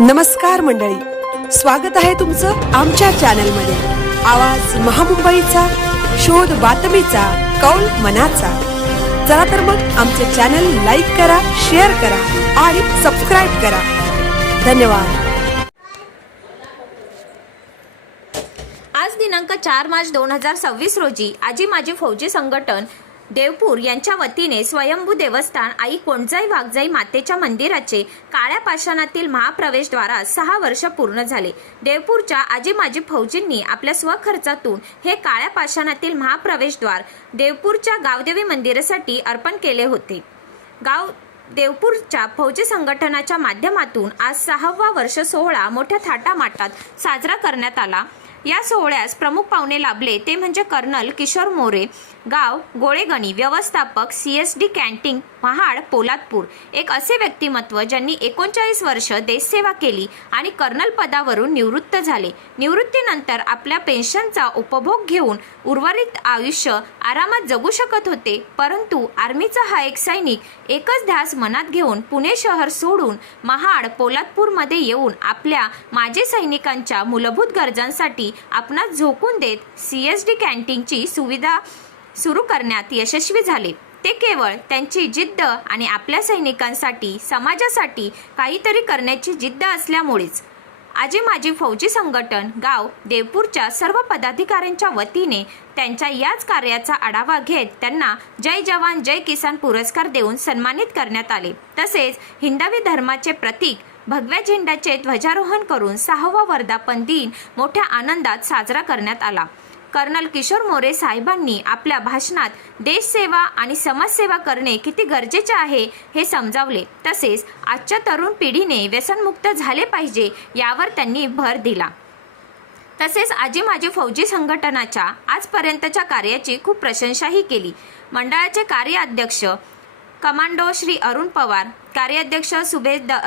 नमस्कार मंडळी, स्वागत आहे तुमचं आमच्या चॅनलमध्ये। आवाज महामुंबईचा, शोध बातमीचा, कौल मनाचा। चला तर मग आमचे चॅनल लाईक करा, शेअर करा आणि सबस्क्राइब करा। धन्यवाद। आज दिनांक 4 मार्च 2026 रोजी आजी माजी फौजी संघटन देवपूर यांच्या वतीने स्वयंभू देवस्थान आई कोणजाई वाघजाई मातेच्या मंदिराचे काळ्या पाषाणातील महाप्रवेशद्वारात 6 वर्ष पूर्ण झाले। देवपूरच्या आजी माजी फौजींनी आपल्या स्वखर्चातून हे काळ्या पाषाणातील महाप्रवेशद्वार देवपूरच्या गावदेवी मंदिरासाठी अर्पण केले होते। देवपूरच्या फौजी संघटनाच्या माध्यमातून आज 6वा वर्ष सोहळा मोठ्या थाटामाटात साजरा करण्यात आला। या सोहळ्यास प्रमुख पाहुणे लाभले ते म्हणजे कर्नल किशोर मोरे, गाव गोळेगणी, व्यवस्थापक CSD कॅन्टीन महाड पोलादपूर, एक असे व्यक्तिमत्व ज्यांनी 39 वर्ष देशसेवा केली आणि कर्नल पदावरून निवृत्त झाले। निवृत्तीनंतर आपल्या पेन्शनचा उपभोग घेऊन उर्वरित आयुष्य आरामात जगू शकत होते, परंतु आर्मीचा हा एक सैनिक एकच ध्यास मनात घेऊन पुणे शहर सोडून महाड पोलादपूरमध्ये येऊन आपल्या माजी सैनिकांच्या मूलभूत गरजांसाठी आपणास झोकून देत CSD कॅन्टीनची सुविधा सुरू करण्यात यशस्वी झाले। ते केवळ त्यांची जिद्द आणि आपल्या सैनिकांसाठी समाजासाठी काहीतरी करण्याची जिद्द असल्यामुळेच आजी माजी फौजी संघटन गाव देवपूरच्या सर्व पदाधिकाऱ्यांच्या वतीने त्यांच्या याच कार्याचा आढावा घेत त्यांना जय जवान जय किसान पुरस्कार देऊन सन्मानित करण्यात आले। तसेच हिंदवी धर्माचे प्रतीक भगव्या झेंड्याचे ध्वजारोहण करून 6वा वर्धापन दिन मोठ्या आनंदात साजरा करण्यात आला। कर्नल किशोर मोरे साहेबांनी आपल्या भाषणात देशसेवा आणि समाजसेवा करणे किती गरजेचे आहे हे समजावले। तसेच आजच्या तरुण पिढीने व्यसनमुक्त झाले पाहिजे यावर त्यांनी भर दिला। तसेच आजी माजी फौजी संघटनाच्या आजपर्यंतच्या कार्याची खूप प्रशंसाही केली। मंडळाचे कार्याध्यक्ष कमांडो श्री अरुण पवार, कार्याध्यक्ष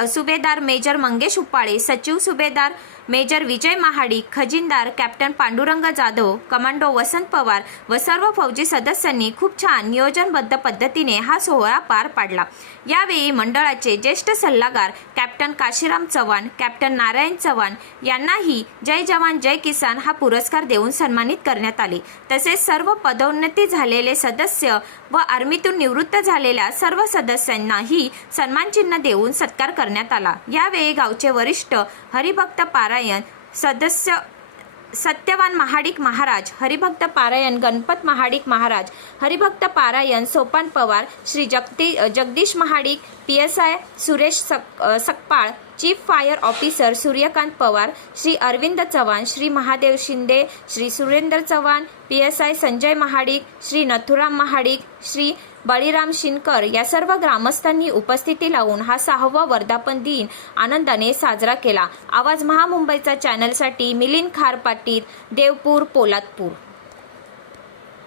सुभेदार मेजर मंगेश उपाळे, सचिव सुभेदार मेजर विजय महाडिक, खजिनदार कॅप्टन पांडुरंग जाधव, कमांडो वसंत पवार व सर्व फौजी सदस्यांनी खूप छान नियोजनबद्ध पद्धतीने हा सोहळा पार पाडला। यावेळी मंडळाचे ज्येष्ठ सल्लागार कॅप्टन काशीराम चव्हाण, कॅप्टन नारायण चव्हाण यांनाही जय जवान जय किसान हा पुरस्कार देऊन सन्मानित करण्यात आले। तसेच सर्व पदोन्नती झालेले सदस्य व आर्मीतून निवृत्त झालेल्या सर्व सदस्यांनाही सन्मानचिन्ह देऊन सत्कार करण्यात आला। यावेळी गावचे वरिष्ठ हरिभक्त पारायण सदस्य सत्यवान महाडिक महाराज, हरिभक्त पारायण Ganpat Mahadik Maharaj, Haribhakta Parayan Sopan Pawar, Shri Jagdish Mahadik, PSI Suresh Sakpal, chief fire officer Suryakant Pawar, Shri Arvind Chavan, Shri Mahadev Shinde, Shri Surendra Chavan, PSI Sanjay Mahadik, Shri Nathuram Mahadik, Shri Baliram Shinkar या सर्व ग्रामस्थांनी उपस्थिती लावून हा 6वा वर्धापन दिन आनंदाने साजरा केला। आवाज महामुंबईचा चॅनलसाठी मिलिंद खार पाटील, देवपूर पोलादपूर।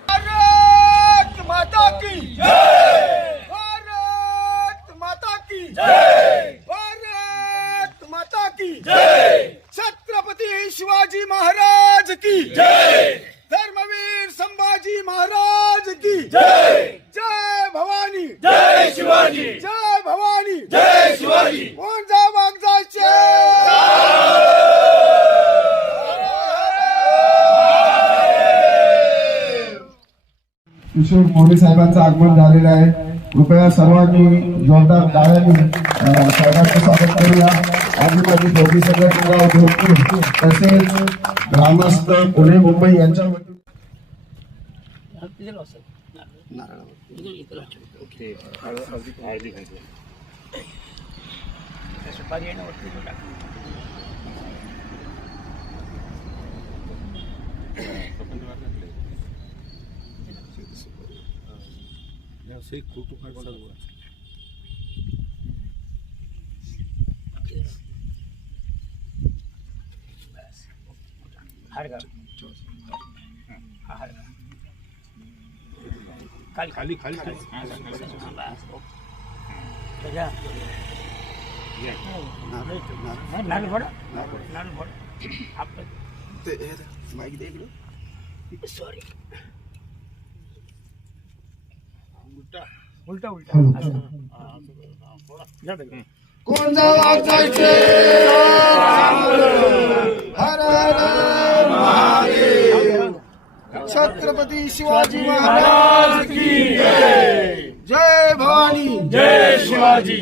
भारत माता की जय, भारत माता की जय, भारत माता की जय, छत्रपती शिवाजी महाराज की जय, धर्मवीर संभाजी महाराज की जय, जय भवानी जय शिवाजी, जय भवानी जय शिवाजी, कोणजा वाघजाईचे किशोर मोरे साहेबांचं आगमन झालेलं आहे। कृपया सर्वांनी जोरदार टाळ्यांनी साहेबांचं स्वागत करूया। आजी माजी फौजी संघटना देवपूर तसेच ग्रामस्थ पुणे मुंबई यांच्या वतीने खाली खाली खाली सॉरी उलटा उलटा कोणजा वाघजाईचे छत्रपती शिवाजी महाराज की जय. जय भवानी. जय शिवाजी.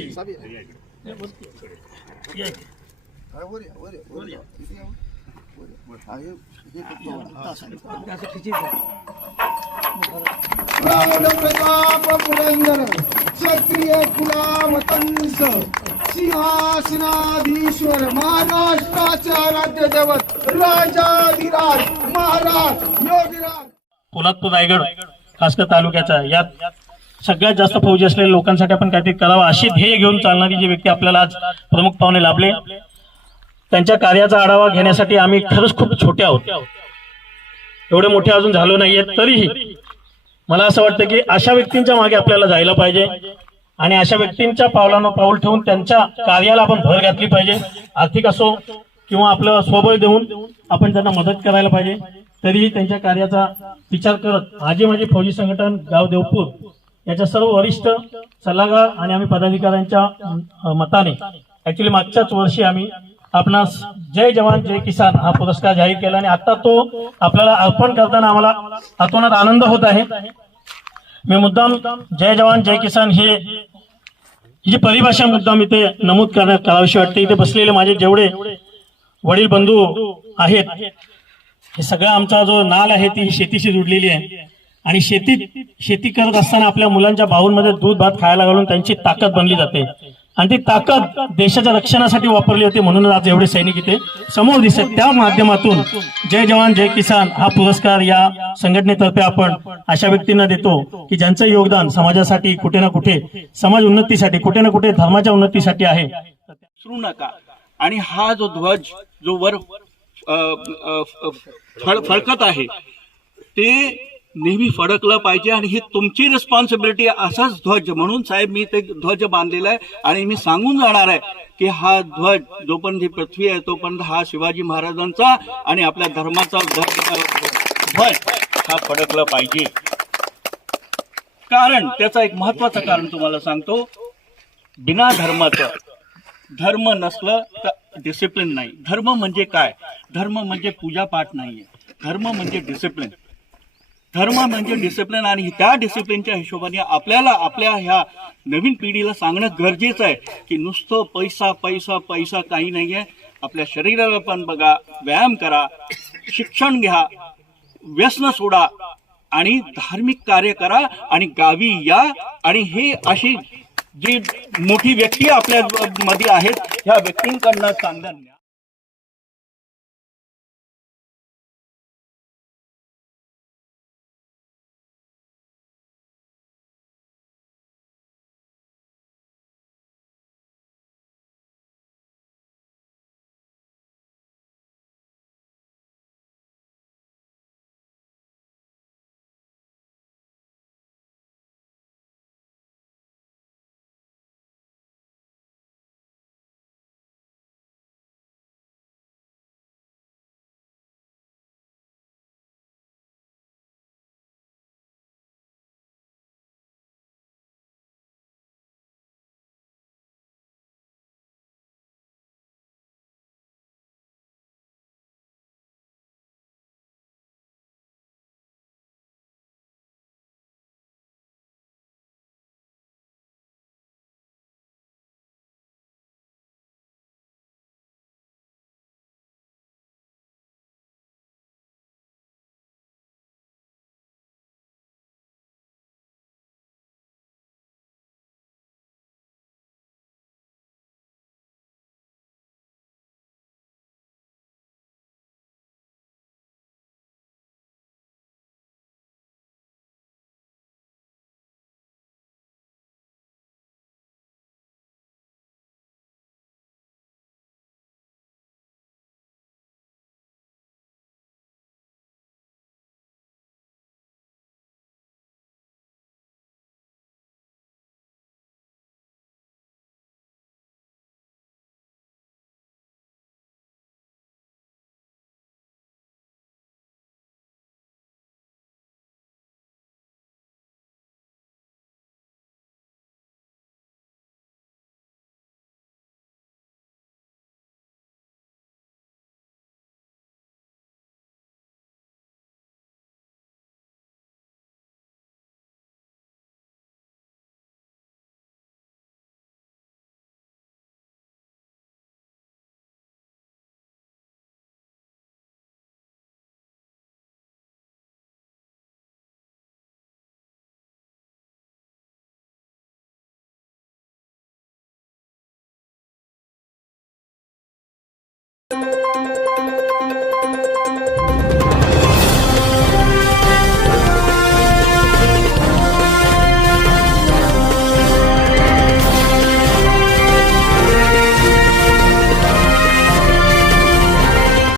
प्रौढ प्रताप पुरंदर क्षत्रिय कुलावतंस सिंहासनाधीश्वर महाराष्ट्राचे आराध्य दैवत राजाधिराज महाराज योगीराज. पोलादपूर रायगड खासकर तालुक्याचा यात सगळ्यात जास्त फौजी असलेल्या लोकांसाठी आपण काहीतरी करावं अशी ध्येय घेऊन चालणारी जी व्यक्ती आपल्याला आज प्रमुख पाहुणे लाभले, त्यांच्या कार्याचा आढावा घेण्यासाठी आम्ही खरंच खूप छोटे आहोत, एवढे मोठे अजून झालो नाहीये. तरीही मला असं वाटतं की अशा व्यक्तींच्या मागे आपल्याला जायला पाहिजे आणि अशा व्यक्तींच्या पावलानं पाऊल ठेवून त्यांच्या कार्याला आपण भर घातली पाहिजे. आर्थिक असो किंवा आपलं स्वबळ देऊन आपण त्यांना मदत करायला पाहिजे. तरीही त्यांच्या कार्याचा विचार करत आजी माझी फौजी संघटन गाव देवपूर याच्या सर्व वरिष्ठ सल्लागार आणि आम्ही पदाधिकाऱ्यांच्या मताने ऍक्च्युली मागच्याच वर्षी आम्ही आपणास जय जवान जय किसान हा पुरस्कार जाहीर केला आणि आता तो आपल्याला अर्पण करताना आम्हाला अतोनात आनंद होत आहे. मी मुद्दाम जय जवान जय किसान ही जी परिभाषा मुद्दाम इथे नमूद करावीशी वाटते. इथे बसलेले माझे जेवढे वडील बंधू आहेत हे सगळा आमचा जो नाल आहे ती शेतीशी जुडलेली आहे आणि शेती करत असताना आपल्या मुलांच्या बाहूंमध्ये दूध भात खायला घालून त्यांची ताकद बनली जाते आणि ती ताकद देशाच्या रक्षणासाठी वापरली होती. म्हणून आज एवढे सैनिक इथे समोर दिसत. त्या माध्यमातून जय जवान जय किसान हा पुरस्कार या संघटनेतर्फे आपण अशा व्यक्तींना देतो की ज्यांचं योगदान समाजासाठी कुठे ना कुठे समाज उन्नतीसाठी कुठे ना कुठे धर्माच्या उन्नतीसाठी आहे. विसरू नका. आणि हा जो ध्वज जो वर फडकत आहे ते नेहमी फडकलं पाहिजे आणि ही तुमची रिस्पॉन्सिबिलिटी. असाच ध्वज म्हणून साहेब मी ते ध्वज बांधलेला आहे आणि मी सांगून जाणार आहे की हा ध्वज जोपर्यंत ही पृथ्वी आहे तोपर्यंत हा शिवाजी महाराजांचा आणि आपल्या धर्माचा ध्वज हा फडकला पाहिजे. कारण त्याचं एक महत्वाचं कारण तुम्हाला सांगतो. बिना धर्माचं धर्म नसलं तर डिसिप्लिन नाही. धर्म म्हणजे काय? धर्म म्हणजे पूजापाठ नाहीये. धर्म म्हणजे डिसिप्लिन. धर्म म्हणजे डिसिप्लिन आणि त्या डिसिप्लिनच्या हिशोबाने आपल्याला आपल्या ह्या नवीन पिढीला सांगणं गरजेचं आहे की नुसतं पैसा पैसा पैसा काही नाहीये. आपल्या शरीराला पण बघा, व्यायाम करा, शिक्षण घ्या, व्यसन सोडा आणि धार्मिक कार्य करा आणि गावी या. आणि हे अशी जी मोठी व्यक्ती आपल्या मध्ये आहेत ह्या व्यक्तींकडनं सांगणं